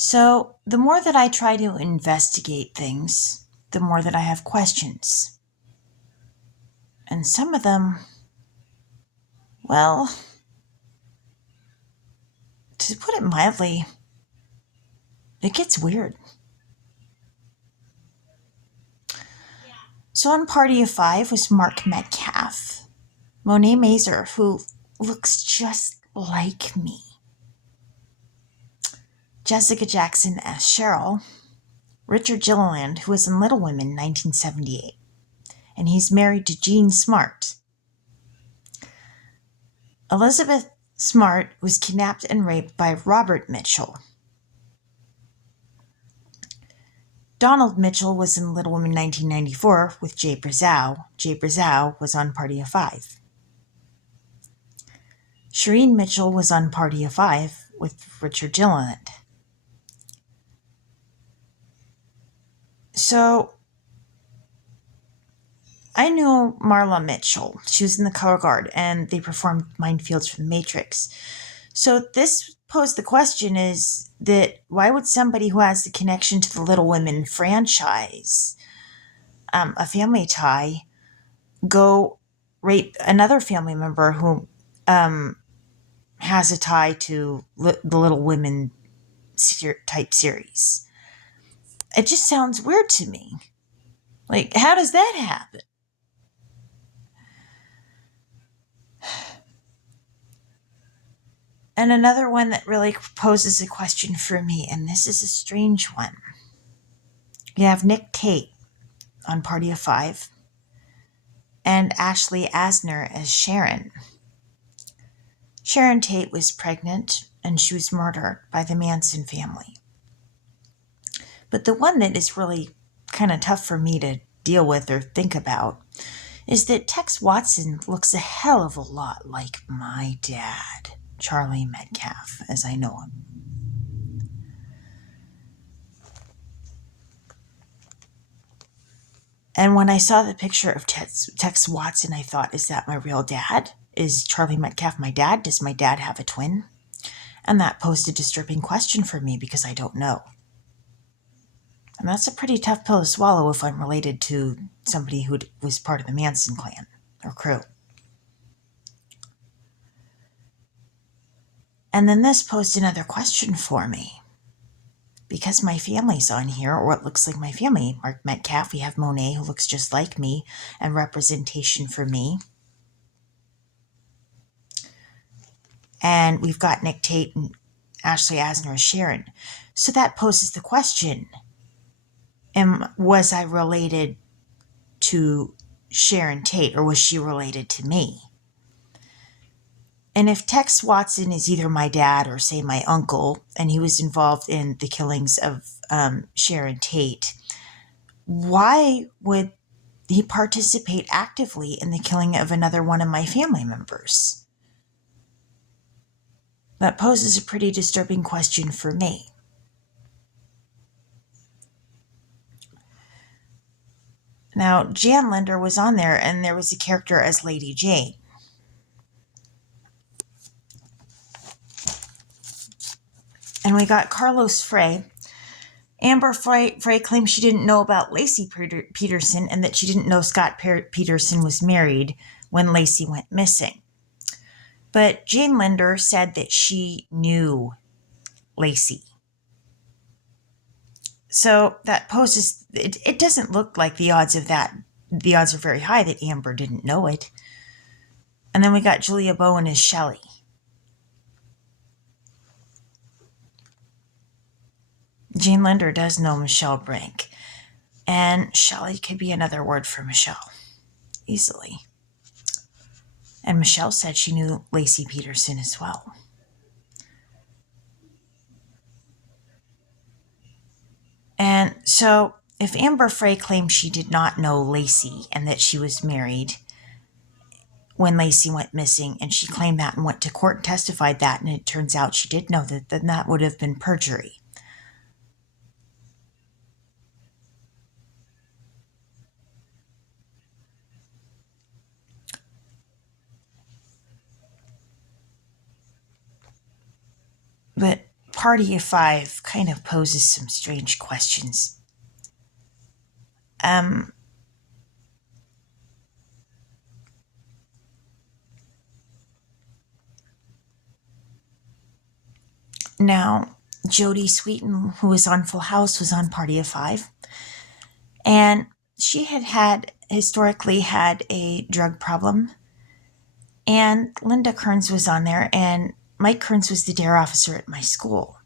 So, the more that I try to investigate things, the more that I have questions. And some of them, well, to put it mildly, it gets weird. So, on Party of Five was Mark Metcalf, Monet Mazer, who looks just like me, Jessica Jackson as Cheryl, Richard Gilliland, who was in Little Women 1978, and he's married to Jean Smart. Elizabeth Smart was kidnapped and raped by Robert Mitchell. Donald Mitchell was in Little Women 1994 with Jay Brazow. Jay Brazow was on Party of Five. Shireen Mitchell was on Party of Five with Richard Gilliland. So, I knew Marla Mitchell. She was in the Color Guard, and they performed Minefields for the Matrix. So this posed the question is that why would somebody who has the connection to the Little Women franchise, a family tie, go rape another family member who has a tie to the Little Women type series? It just sounds weird to me. Like, how does that happen? And another one that really poses a question for me, and this is a strange one. You have Nick Tate on Party of Five and Ashley Asner as Sharon. Sharon Tate was pregnant and she was murdered by the Manson family. But the one that is really kind of tough for me to deal with or think about is that Tex Watson looks a hell of a lot like my dad, Charlie Metcalf, as I know him. And when I saw the picture of Tex Watson, I thought, is that my real dad? Is Charlie Metcalf my dad? Does my dad have a twin? And that posed a disturbing question for me because I don't know. And that's a pretty tough pill to swallow if I'm related to somebody who was part of the Manson clan or crew. And then this posed another question for me. Because my family's on here, or it looks like my family, Mark Metcalf, we have Monet, who looks just like me, and representation for me. And we've got Nick Tate and Ashley Asner as Sharon. So that poses the question, was I related to Sharon Tate, or was she related to me? And if Tex Watson is either my dad or, say, my uncle, and he was involved in the killings of Sharon Tate, why would he participate actively in the killing of another one of my family members? That poses a pretty disturbing question for me. Now, Jan Linder was on there, and there was a character as Lady Jane. And we got Carlos Frey. Amber Frey claims she didn't know about Lacey Peterson and that she didn't know Scott Peterson was married when Lacey went missing. But Jane Linder said that she knew Lacey. So that poses, it doesn't look like the odds of that, the odds are very high that Amber didn't know it. And then we got Julia Bowen as Shelley. Jane Linder does know Michelle Brink. And Shelley could be another word for Michelle. Easily. And Michelle said she knew Lacey Peterson as well. And so if Amber Frey claims she did not know Lacey and that she was married when Lacey went missing, and she claimed that and went to court and testified that, and it turns out she did know that, then that would have been perjury. But Party of Five kind of poses some strange questions. Um, Now, Jodie Sweetin, who was on Full House, was on Party of Five, and she had historically had a drug problem. And Linda Kearns was on there, and Mike Kearns was the dare officer at my school.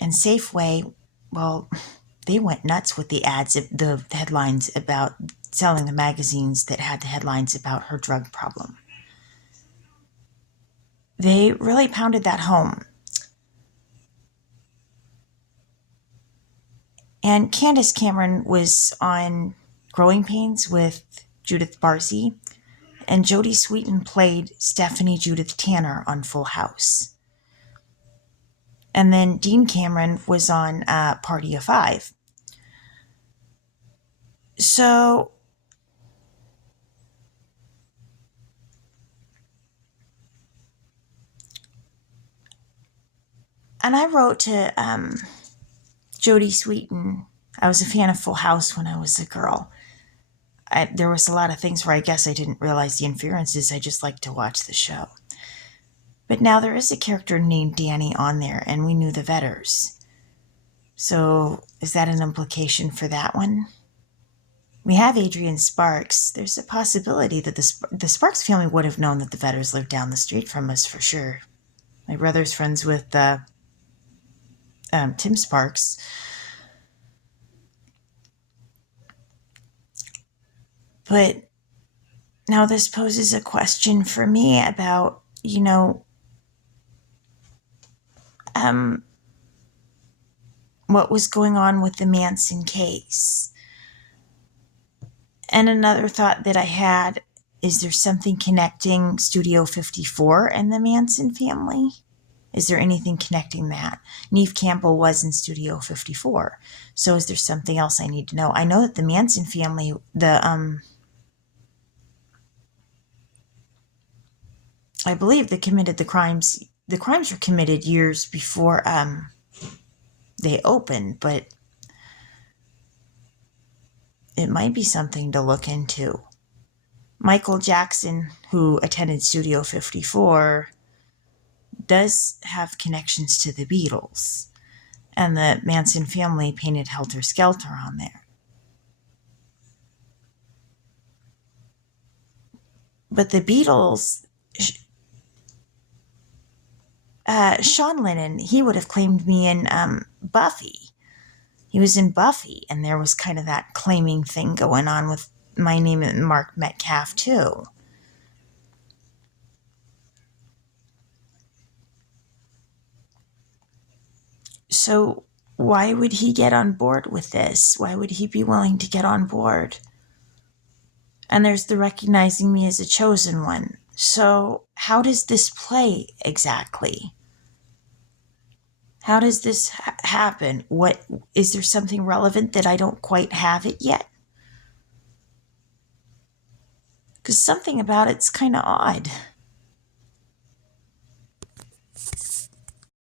And Safeway, well, they went nuts with the ads, the headlines about selling the magazines that had the headlines about her drug problem. They really pounded that home. And Candace Cameron was on Growing Pains with Judith Barcy, and Jodie Sweetin played Stephanie Judith Tanner on Full House. And then Dean Cameron was on Party of Five. So, and I wrote to Jodie Sweetin. I was a fan of Full House when I was a girl. There was a lot of things where I guess I didn't realize the inferences. I just liked to watch the show. But now there is a character named Danny on there, and we knew the Vetters. So is that an implication for that one? We have Adrian Sparks. There's a possibility that the Sparks family would have known that the Vetters lived down the street from us for sure. My brother's friends with Tim Sparks. But now this poses a question for me about, what was going on with the Manson case. And another thought that I had is there something connecting Studio 54 and the Manson family? Is there anything connecting that? Neve Campbell was in Studio 54. So is there something else I need to know? I know that the Manson family, I believe they committed the crimes. The crimes were committed years before they opened, but it might be something to look into. Michael Jackson, who attended Studio 54, does have connections to the Beatles, and the Manson family painted Helter Skelter on there. But the Beatles, Sean Lennon, he would have claimed me in Buffy. He was in Buffy, and there was kind of that claiming thing going on with my name and Mark Metcalf, too. So why would he get on board with this? Why would he be willing to get on board? And there's the recognizing me as a chosen one. So how does this play exactly? How does this happen? What is there something relevant that I don't quite have it yet? Because something about it's kind of odd.